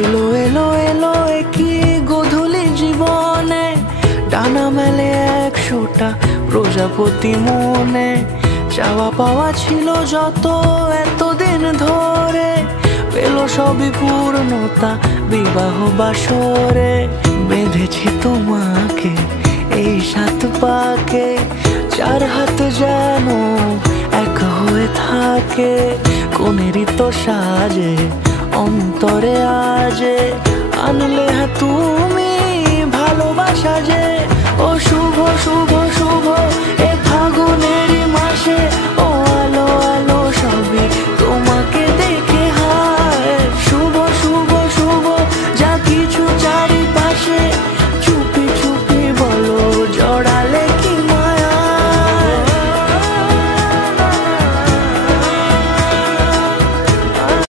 এলো এলো এলো কি গোধূলি জীবনে, ডানা মেলে 100টা প্রজাপতি মনে। চাওয়া পাওয়া ছিল যত এতদিন ধরে, পেল সবই পূর্ণতা বিবাহ বাসরে। বেঁধেছি তোমাকে এই 7 পাকে, 4 হাত যেন এক হয়ে থাকে। কোনেরই তো সাজে অন্তরে আজে, আনলে তুমি ভালোবাসা যে। ও শুভ শুভ শুভ